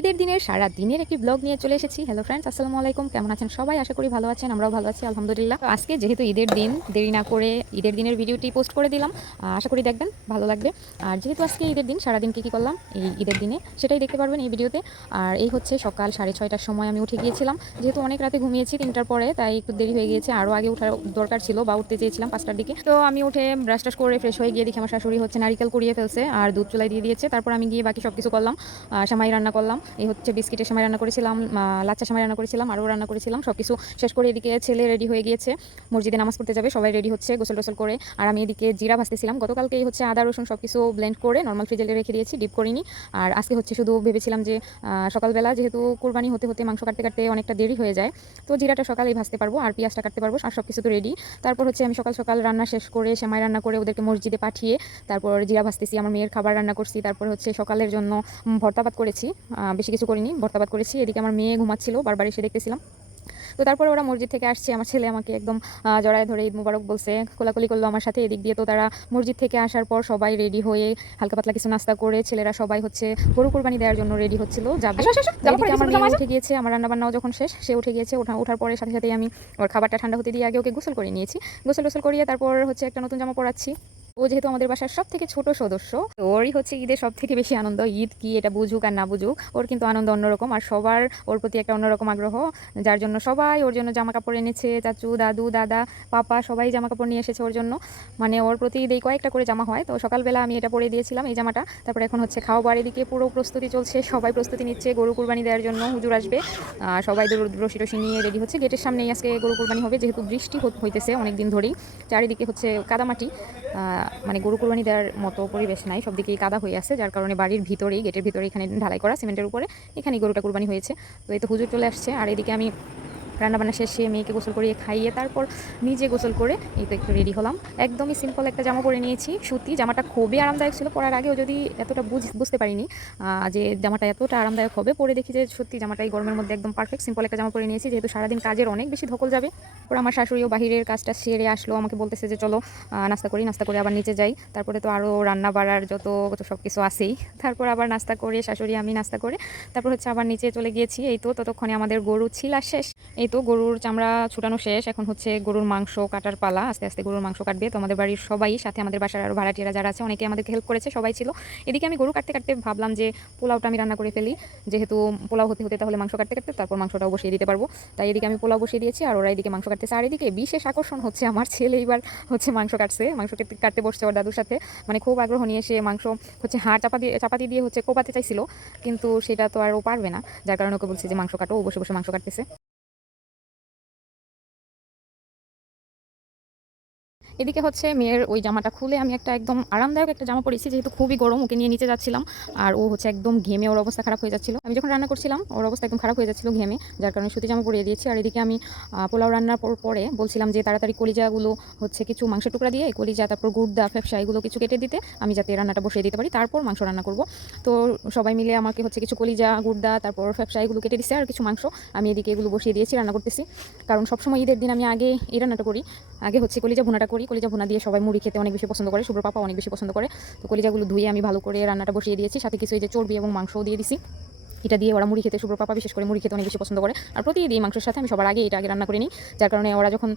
ঈদের দিনের সারা দিনের একটি ব্লগ নিয়ে চলে এসেছি। হ্যালো ফ্রেন্ডস আসসালামু আলাইকুম। কেমন আছেন সবাই? আশা করি ভালো আছেন, আমরাও ভালো আছি, আলহামদুলিল্লাহ। আজকে যেহেতু ঈদের দিন, দেরি না করে ঈদের দিনের ভিডিওটি পোস্ট করে দিলাম। আশা করি দেখবেন ভালো লাগবে। আর যেহেতু আজকে ঈদের দিন, সারাদিন কী কী করলাম? এই ঈদের দিনে সেটাই দেখতে পারবেন এই ভিডিওতে। আর এই হচ্ছে সকাল সাড়ে ছয়টার সময় আমি উঠে গিয়েছিলাম। যেহেতু অনেক রাতে ঘুমিয়েছি, তিনটার পরে, তাই একটু দেরি হয়ে গিয়েছে। আরও আগে ওঠার দরকার ছিল বা উঠতে চেয়েছিলাম পাঁচটার দিকে। তো আমি উঠে ব্রাশ টাশ করে ফ্রেশ হয়ে গিয়ে দেখি আমার শাশুড়ি হচ্ছে নারিকেল কুড়িয়ে ফেলছে আর দুধ চুলাই দিয়ে দিয়েছে। তারপর আমি গিয়ে বাকি সব কিছু করলাম সামাই রান্না করলাম। এই হচ্ছে বিস্কিটের সময় রান্না করেছিলাম আহ, লাচ্চা সেমাই রান্না করেছিলাম আরও রান্না করেছিলাম সব কিছু শেষ করে এদিকে ছেলে রেডি হয়ে গিয়েছে মসজিদে নামাজ পড়তে যাবে সবাই রেডি হচ্ছে গোসল টোসল করে আর আমি এদিকে জিরা ভাজতেছিলাম গতকালকে এই হচ্ছে আদা রসুন সব কিছু ব্লেন্ড করে নর্মাল ফ্রিজে রেখে দিয়েছি ডিপ করিনি আর আজকে হচ্ছে শুধু ভেবেছিলাম যে সকালবেলা যেহেতু কোরবানি হতে হতে মাংস কাটতে কাটতে অনেকটা দেরি হয়ে যায় তো জিরাটা সকালেই ভাজতে পারব আর পেঁয়াজটা কাটতে পারব আর সব কিছু তো রেডি তারপর হচ্ছে আমি সকাল সকাল রান্না শেষ করে সেমাই রান্না করে ওদেরকে মসজিদে পাঠিয়ে তারপর জিরা ভাজতেছি আমার মেয়ের খাবার রান্না করছি তারপর হচ্ছে সকালের জন্য উম, ভর্তাভাত করেছি বেশি কিছু করিনি ভর্তাভাত করেছি। এদিকে আমার মেয়ে ঘুমাচ্ছিল বারবার এসে দেখতেছিলাম। তো তারপরে ওরা মসজিদ থেকে আসছে আমার ছেলে আমাকে একদম জড়ায় ধরে ঈদ মুবারক বলছে কোলাকুলি করল আমার সাথে এদিক দিয়ে তো তারা মসজিদ থেকে আসার পর সবাই রেডি হয়ে হালকা পাতলা কিছু নাস্তা করে ছেলেরা সবাই হচ্ছে গরু কোরবানি দেওয়ার জন্য রেডি হচ্ছিল যাবে। আমার মেয়ে উঠে গিয়েছে আমার রান্না বান্নাও যখন শেষ সে উঠে গিয়েছে ওঠা ওঠার পরে সাথে সাথে আমি ওর খাবারটা ঠান্ডা হতে দিয়ে আগে ওকে গোসল করে নিয়েছি। গোসল গোসল করিয়ে তারপর হচ্ছে একটা নতুন জামা পরাচ্ছি। ও যেহেতু আমাদের বাসার সব থেকে ছোট সদস্য ওরই হচ্ছে ঈদের সব থেকে বেশি আনন্দ। ঈদ কি এটা বুঝুক আর না বুঝুক, ওর কিন্তু আনন্দ অন্যরকম। আর সবার ওর প্রতি একটা অন্যরকম আগ্রহ, যার জন্য সবাই ওর জন্য জামা কাপড় এনেছে, চাচু, দাদু, দাদা, পাপা সবাই জামা কাপড় নিয়ে এসেছে ওর জন্য। মানে ওর প্রতি ঈদেই কয়েকটা করে জামা হয়। তো সকালবেলা আমি এটা পরে দিয়েছিলাম এই জামাটা। তারপরে এখন হচ্ছে খাওয়াবার দিকে পুরো প্রস্তুতি চলছে, সবাই প্রস্তুতি নিচ্ছে, গরু কুরবানি দেওয়ার জন্য হুজুর আসবে। সবাই রশি টসি নিয়ে রেডি হচ্ছে। গেটের সামনেই আজকে গরু কুরবানি হবে, যেহেতু বৃষ্টি হইতেছে অনেক দিন ধরেই। চারিদিকে হচ্ছে কাদামাটি। মানে গরু কুরবানি দেওয়ার মতো পরিবেশ নাই, সব দিকেই কাদা হয়ে আছে, যার কারণে বাড়ির ভিতরেই, গেটের ভিতরে এখানে ঢালাই করা, সিমেন্টের উপরে এখানেই গরুটা কুরবানি হয়েছে। তো এই তো হুজুর চলে আসছে, আর এদিকে আমি রান্নাবান্না শেষে মেয়েকে গোসল করিয়ে খাইয়ে তারপর নিজে গোসল করে এই তো একটু রেডি হলাম। একদমই সিম্পল একটা জামা পরে নিয়েছি, সুতি। জামাটা খুবই আরামদায়ক ছিল, পরার আগেও যদি এতটা বুঝ বুঝতে পারিনি যে জামাটা এতটা আরামদায়ক হবে, পরে দেখি যে সত্যি জামাটা এই গরমের মধ্যে একদম পারফেক্ট সিম্পল একটা জামা পরে নিয়েছি। যেহেতু সারাদিন কাজের অনেক বেশি ধকল যাবে তারপর আমার শাশুড়িও বাহিরের কাজটা সেরে আসলো, আমাকে বলতেছে যে চলো নাস্তা করি, নাস্তা করে আবার নিচে যাই। তারপরে তো আরও রান্না বাড়ার যত সব কিছু আসেই তারপর আবার নাস্তা করে, শাশুড়ি, আমি নাস্তা করে, তারপর হচ্ছে আবার নিচে চলে গিয়েছি। এই তো ততক্ষণে আমাদের গরু ছিল শেষ। এই তো গরুর চামড়া ছুটানো শেষ। এখন হচ্ছে গরুর মাংস কাটার পালা। আস্তে আস্তে গরুর মাংস কাটবে। তো আমাদের বাড়ির সবাই সাথে আমাদের বাসার আরও ভাড়াটিয়ারা যারা আছে, অনেকে আমাদেরকে হেল্প করেছে, সবাই ছিল। এদিকে আমি গরু কাটতে কাটতে ভাবলাম যে পোলাওটা আমি রান্না করে ফেলি। যেহেতু পোলাও হতে হতে তাহলে মাংস কাটতে কাটতে তারপর মাংসটাও বসিয়ে দিতে পারব। তাই এদিকে আমি পোলাও বসিয়ে দিয়েছি আর ওরা এদিকে মাংস কাটতেছে। আর এদিকে বিশেষ আকর্ষণ হচ্ছে আমার ছেলে এইবার হচ্ছে মাংস কাটছে। মাংস কেটে- কাটতে বসছে ওর দাদুর সাথে। মানে খুব আগ্রহ নিয়ে সে মাংস হচ্ছে হাড় চাপা দিয়ে, চাপাতি দিয়ে হচ্ছে কোপাতে চাইছিল। কিন্তু সেটা তো আর ও পারবে না। যার কারণে ওকে বলছে যে মাংস কাটো। ও বসে বসে মাংস কাটতেছে। এদিকে হচ্ছে মেয়ের ওই জামাটা খুলে আমি একটা একদম আরামদায়ক একটা জামা পরেছি, যেহেতু খুবই গরম, ওকে নিয়ে নিচে যাচ্ছিলাম। আর ও হচ্ছে একদম ঘেমে, ওর অবস্থা খারাপ হয়ে যাচ্ছিল। আমি যখন রান্না করছিলাম, ওর অবস্থা একদম খারাপ হয়ে যাচ্ছিল ঘেমে, যার কারণে সুতি জামা পরিয়ে দিয়েছি। আর এদিকে আমি পোলাও রান্নার পর, পরে বলছিলাম যে তাড়াতাড়ি কলিজাগুলো হচ্ছে কিছু মাংসের টুকরা দিয়ে কলিজা, তারপর গুড়দা, ফ্যাপসা, এগুলো কিছু কেটে দিতে, আমি যাতে রান্নাটা বসিয়ে দিতে পারি। তারপর মাংস রান্না করব। তো সবাই মিলে আমাকে হচ্ছে কিছু কলিজা, গুড়দা, তারপর ফ্যাপসা, এগুলো কেটে দিচ্ছে আর কিছু মাংস আমি এদিকে এগুলো বসিয়ে দিয়েছি, রান্না করতেছি। কারণ সবসময় ঈদের দিন আমি আগে এই রান্নাটা করি, আগে হচ্ছে কলিজা ভুনাটা করি কলিজা ভুনা দিয়ে সবাই মুড়ি খেতে অনেক বেশি পছন্দ করে শুভ্র পাপা অনেক বেশি পছন্দ করে। তো কলিজাগুলো ধুয়ে আমি ভালো করে রান্নাটা বসিয়ে দিয়েছি, সাথে কিছু এই যে চর্বি এবং মাংসও দিয়ে দিছি। এটা দিয়ে ওরা মুড়ি খেতে শুভ্র পাপা বিশেষ করে মুড়ি খেতে অনেক বেশি পছন্দ করে। আর প্রতিদিন মাংসের সাথে আমি সবার আগে এটা আগে রান্না করে নিই, যার কারণে ওরা যখন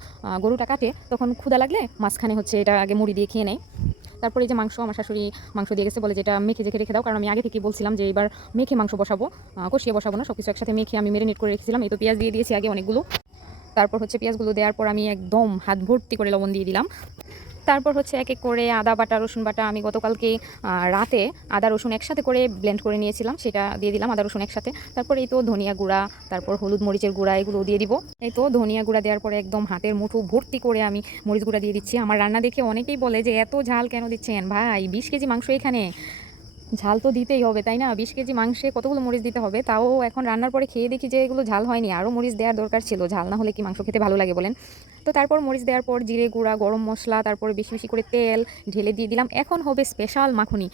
গরুটা কাটে, তখন ক্ষুদা লাগলে মাঝখানে হচ্ছে এটা আগে মুড়ি দিয়ে খেয়ে নেয়। তারপরে এই যে মাংস, আমার শাশুড়ি মাংস দিয়ে গেছে বলে যেটা মেখে জেখে রেখে দাও, কারণ আমি আগে থেকেই বলছিলাম যে এবার মেখে মাংস বসাবো কষিয়ে বসাবো না সব কিছু একসাথে মেখে আমি মেরিনেট করে রেখেছিলাম, এই তো পেঁয়াজ দিয়ে দিয়েছি আগে অনেকগুলো। তারপর হচ্ছে পেঁয়াজগুলো দেওয়ার পর আমি একদম হাত ভর্তি করে লবণ দিয়ে দিলাম। তারপর হচ্ছে এক এক করে আদা বাটা, রসুন বাটা আমি গতকালকে রাতে আদা, রসুন একসাথে করে ব্লেন্ড করে নিয়েছিলাম। সেটা দিয়ে দিলাম আদা, রসুন একসাথে। তারপর এই তো ধনিয়া গুঁড়া, তারপর হলুদ মরিচের গুঁড়া এগুলো দিয়ে দিব। এই তো ধনিয়া গুঁড়া দেওয়ার পরে একদম হাতের মুঠো ভর্তি করে আমি মরিচ গুঁড়া দিয়ে দিচ্ছি। আমার রান্না দেখে অনেকেই বলে যে, এত ঝাল কেন দিচ্ছেন? ভাই, বিশ কেজি মাংস এখানে। ঝাল তো দিতেই হবে, তাই না? বিশ কেজি মাংসে কতগুলো মরিচ দিতে হবে? তাও এখন রান্নার পরে খেয়ে দেখি যে এগুলো ঝাল হয়নি। আরও মরিচ দেওয়ার দরকার ছিল। ঝাল না হলে কি মাংস খেতে ভালো লাগে বলেন? তো তারপর মরিচ দেওয়ার পর জিরে গুঁড়া, গরম মশলা, তারপরে বেশি বেশি করে তেল, ঢেলে দিয়ে দিলাম। এখন হবে স্পেশাল মাখনি।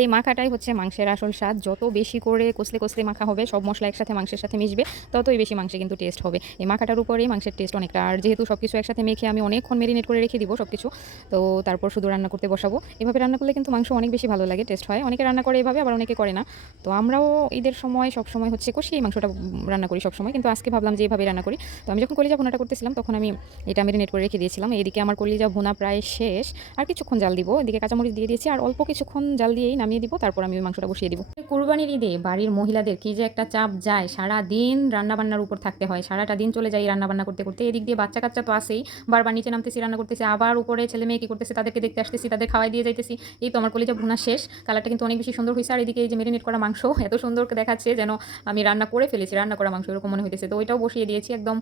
এই মাখাটাই হচ্ছে মাংসের আসল স্বাদ। যত বেশি করে কষলে কষলে মাখা হবে, সব মশলা একসাথে মাংসের সাথে মিশবে, ততই বেশি মাংসে কিন্তু টেস্ট হবে। এই মাখাটার উপরেই মাংসের টেস্ট অনেকটা। আর যেহেতু সব কিছু একসাথে মেখে আমি অনেকক্ষণ মেরিনেট করে রেখে দিব সব কিছু তো তারপর শুধু রান্না করতে বসাবো। এভাবে রান্না করলে কিন্তু মাংস অনেক বেশি ভালো লাগে টেস্ট হয়। অনেকে রান্না করে এভাবে, আবার অনেকে করে না। তো আমরাও ঈদের সময় সব সময় হচ্ছে কষিয়ে মাংসটা রান্না করি সব সময় কিন্তু আজকে ভাবলাম যে এভাবে রান্না করি। তো আমি যখন কলিজা ভুনাটা করতেছিলাম, তখন আমি এটা মেরিনেট করে রেখে দিয়েছিলাম। এদিকে আমার কলিজা ভুনা প্রায় শেষ। আর কিছুক্ষণ জাল দিব। এদিকে কাঁচামরিচ দিয়ে দিয়েছি। আর অল্প কিছুক্ষণ জাল দিয়েই নামিয়ে দিব, তারপর আমি ওই মাংসটা বসিয়ে দিব। কুরবানির ঈদে বাড়ির মহিলাদের কি যে একটা চাপ যায় সারা দিন রান্নাবান্নার উপর থাকতে হয়, সারাটা দিন চলে যায় রান্না বান্না করতে করতে। এদিক দিয়ে বাচ্চা কাচ্চা তো আসেই বারবার নিচে নামতেছি, রান্না করতেছি, আবার উপরে ছেলে মেয়ে কি করতেছে তাদেরকে দেখতে আসতেছি, তাদের খাওয়াই দিয়ে যাইতেছি। এই তো আমার কলিজা ভুনা শেষ, কালারটা কিন্তু অনেক বেশি সুন্দর হয়েছে আর এদিকে এই যে মেরিনেট করা মাংস এত সুন্দর দেখাচ্ছে যেন আমি রান্না করে ফেলেছি, রান্না করা মাংস এরকম মনে হইতেছে। তো ওইটাও বসিয়ে দিয়েছি একদম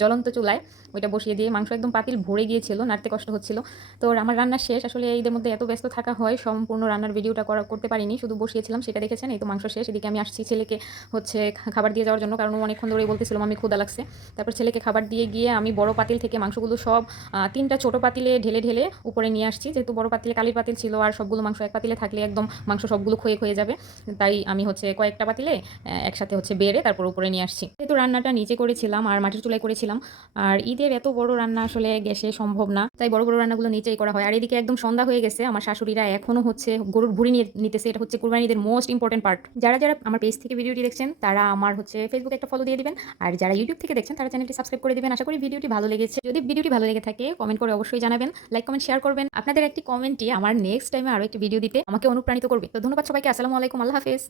জ্বলন্ত চুলায়, ওইটা বসিয়ে দিয়ে মাংস একদম পাতিল ভরে গিয়েছিল, নাড়তে কষ্ট হচ্ছিল। তো আমার রান্না শেষ, আসলে ঈদের মধ্যে এত ব্যস্ত থাকা হয়, সম্পূর্ণ রান্নার ভিডিওটা করা, করতে পারিনি। শুধু বসিয়েছিলাম, সেটা দেখেছেন? এই তো মাংস শেষ। এদিকে আমি আসছি ছেলেকে হচ্ছে খাবার দিয়ে যাওয়ার জন্য। কারণ অনেকক্ষণ ধরেই বলতেছিলাম আমি ক্ষুদা লাগছে। তারপর ছেলেকে খাবার দিয়ে গিয়ে আমি বড় পাতিল থেকে মাংসগুলো সব তিনটা ছোট পাতিলে ঢেলে ঢেলে উপরে নিয়ে আসছি। যেহেতু বড় পাতিলে কালির পাতিল ছিল, আর সবগুলো মাংস এক পাতিলে থাকলে একদম মাংস সবগুলো ক্ষয়ে ক্ষয়ে যাবে, তাই আমি হচ্ছে কয়েকটা পাতিলে একসাথে হচ্ছে বেড়ে তারপর উপরে নিয়ে আসছি। যেহেতু রান্নাটা নিচে করেছিলাম আর মাটির চুলায় করেছিলাম, আর ঈদের এত বড় রান্না আসলে গ্যাসে সম্ভব না। তাই বড় বড় রান্নাগুলো নিচেই করা হয়। আর এদিকে একদম সন্ধ্যা হয়ে গেছে। আমার শাশুড়িরা এখনও হচ্ছে গরুর ভুড়ি নিয়ে নিতেছে, এটা হচ্ছে কুরবানি ঈদের মোস্ট ইম্পর্টেন্ট পার্ট যারা যারা আমার পেজ থেকে ভিডিওটি দেখছেন, তারা আমার হচ্ছে ফেসবুকে একটা ফলো দিয়ে দিবেন। আর যারা ইউটিউব থেকে দেখছেন, তারা চ্যানেলটি সাবস্ক্রাইব করে দিবেন। আশা করি ভিডিওটি ভালো লেগেছে। যদি ভিডিওটি ভালো লেগে থাকে কমেন্ট করে অবশ্যই জানাবেন। লাইক কমেন্ট শেয়ার করবেন। আপনাদের একটি কমেন্টই আমার নেক্সট টাইমে আরও একটি ভিডিও দিতে আমাকে অনুপ্রাণিত করবে। তো ধন্যবাদ সবাইকে। আসসালামু আলাইকুম। আল্লাহ হাফেজ।